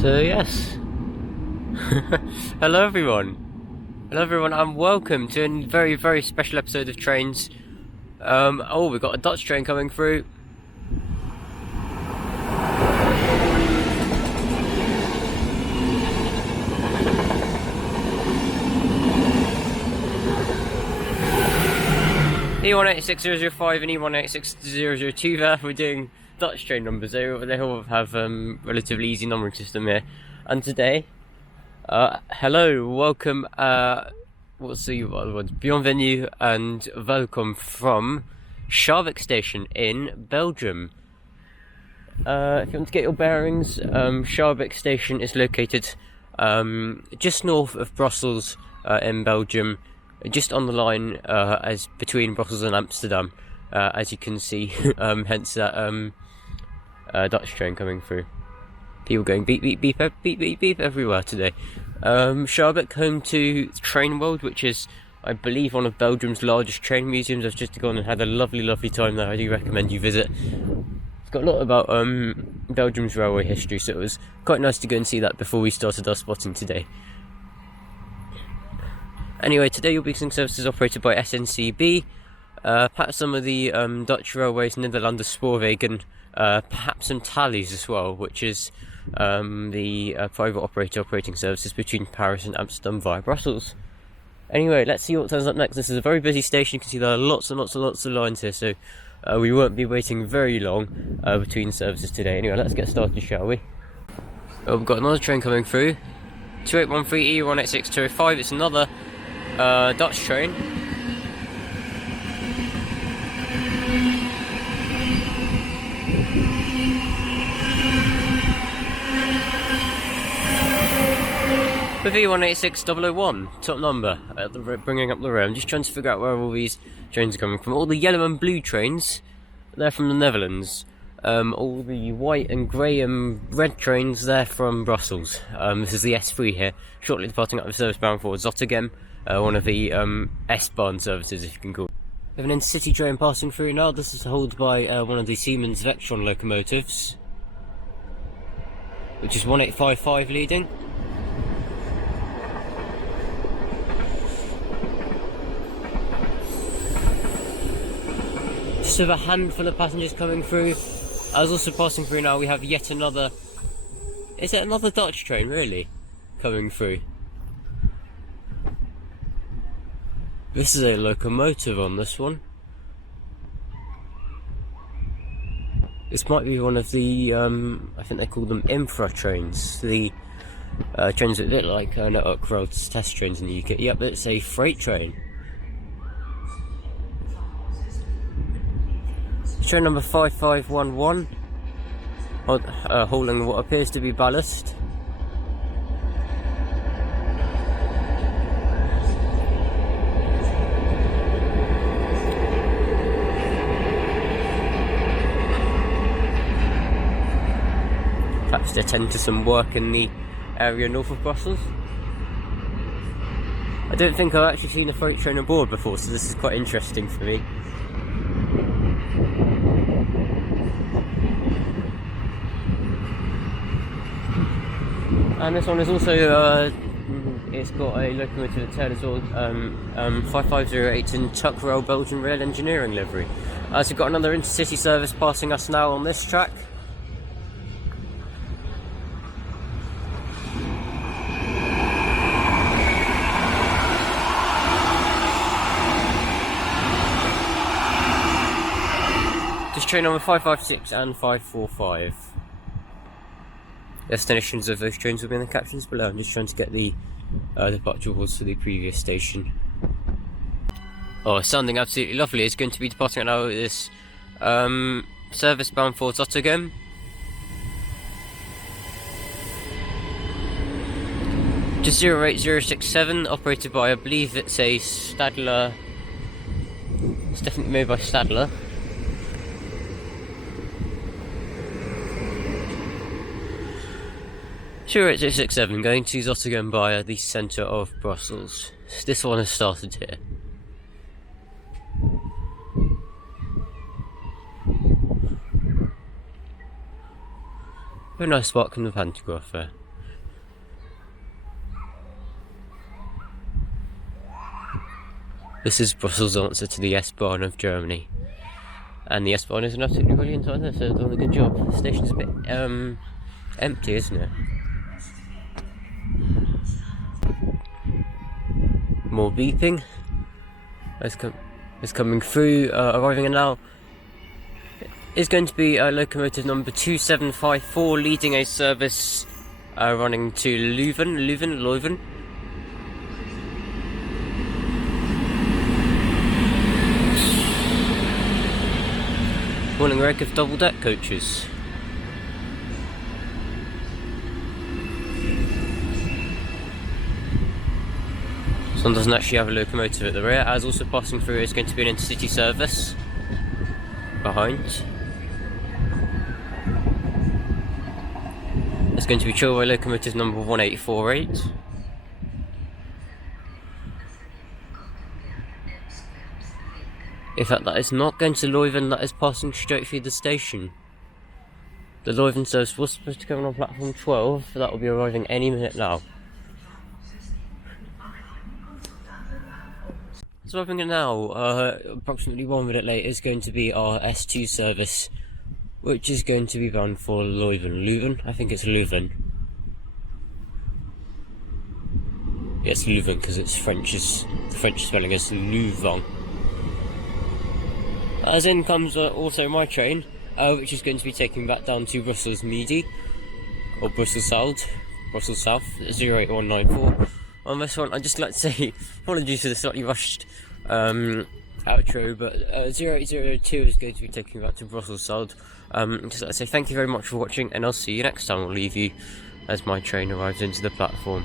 So yes, hello everyone, and welcome to a very, very special episode of Trains. We've got a Dutch train coming through. E186005 and E186002 there. We're doing Dutch train numbers. They all have relatively easy numbering system here. And today, hello, welcome, what's the word? Bienvenue and welcome from Schaerbeek station in Belgium. If you want to get your bearings, Schaerbeek station is located just north of Brussels in Belgium, just on the line as between Brussels and Amsterdam, as you can see, hence that Dutch train coming through. People going beep beep beep beep beep beep everywhere today. Schaerbeek, home to Train World, which is, I believe, one of Belgium's largest train museums. I've just gone and had a lovely time there. I do recommend you visit. It's got a lot about Belgium's railway history, so it was quite nice to go and see that before we started our spotting today. Anyway, today you'll be seeing services operated by SNCB, perhaps some of the Dutch railways, Nederlandse Spoorwegen, perhaps some Thalys as well, which is the private operator operating services between Paris and Amsterdam via Brussels. Anyway, let's see what turns up next. This is a very busy station. You can see there are lots and lots of lines here, so we won't be waiting very long between services today. Anyway, let's get started, shall we? We've got another train coming through, 2813 E186205. It's another Dutch train. The V186001, top number, bringing up the rear. I'm just trying to figure out where all these trains are coming from. All the yellow and blue trains, they're from the Netherlands. All the white and grey and red trains, they're from Brussels. This is the S3 here, shortly departing out of service bound for Zottegem, one of the S-Bahn services, if you can call it. We have an intercity train passing through now. This is hauled by one of the Siemens Vectron locomotives, which is 1855 leading. Just have a handful of passengers coming through. As also passing through now, we have yet another... Is it another Dutch train, really? Coming through. This is a locomotive on this one. This might be one of the, I think they call them infra trains. The trains that look like network rails test trains in the UK. Yep, it's a freight train. Train number 5511, hauling what appears to be ballast. Perhaps to attend to some work in the area north of Brussels. I don't think I've actually seen a freight train aboard before, so this is quite interesting for me. And this one is also, it's got a locomotive tail as well, 5508 in Tuck Rail Belgian Rail Engineering livery. So we've got another intercity service passing us now on this track. Just train number 556 and 545. Destinations of those trains will be in the captions below. I'm just trying to get the departure awards for the previous station. Oh, sounding absolutely lovely. It's going to be departing now at this service bound for Zottegem. Just 08067, operated by, I believe it's a Stadler. It's definitely made by Stadler. Sure, it's 067 going to Zottegem via the centre of Brussels. This one has started here. Very nice spot in the pantograph there. This is Brussels' answer to the S-Bahn of Germany. And the S-Bahn is an absolutely brilliant either, so they're doing a good job. The station's a bit empty, isn't it? More beeping. It's coming through, arriving now. Is going to be locomotive number 2754, leading a service running to Leuven. Morning wreck of double-deck coaches. This one doesn't actually have a locomotive at the rear. As also passing through is going to be an intercity service behind. It's going to be Charleroi locomotive number 1848. In fact, that is not going to Leuven, that is passing straight through the station. The Leuven service was supposed to come on platform 12, that will be arriving any minute now. So arriving now, approximately 1 minute late, is going to be our S2 service, which is going to be bound for Leuven. I think it's Leuven. Yes, Leuven, because it's French. The French spelling is Leuven. As in comes also my train, which is going to be taking back down to Brussels Midi, or Brussels South, 08194. On this one, I'd just like to say apologies for the slightly rushed outro, but 0802 is going to be taking back to Brussels South. Just like to say thank you very much for watching, and I'll see you next time. I'll leave you as my train arrives into the platform.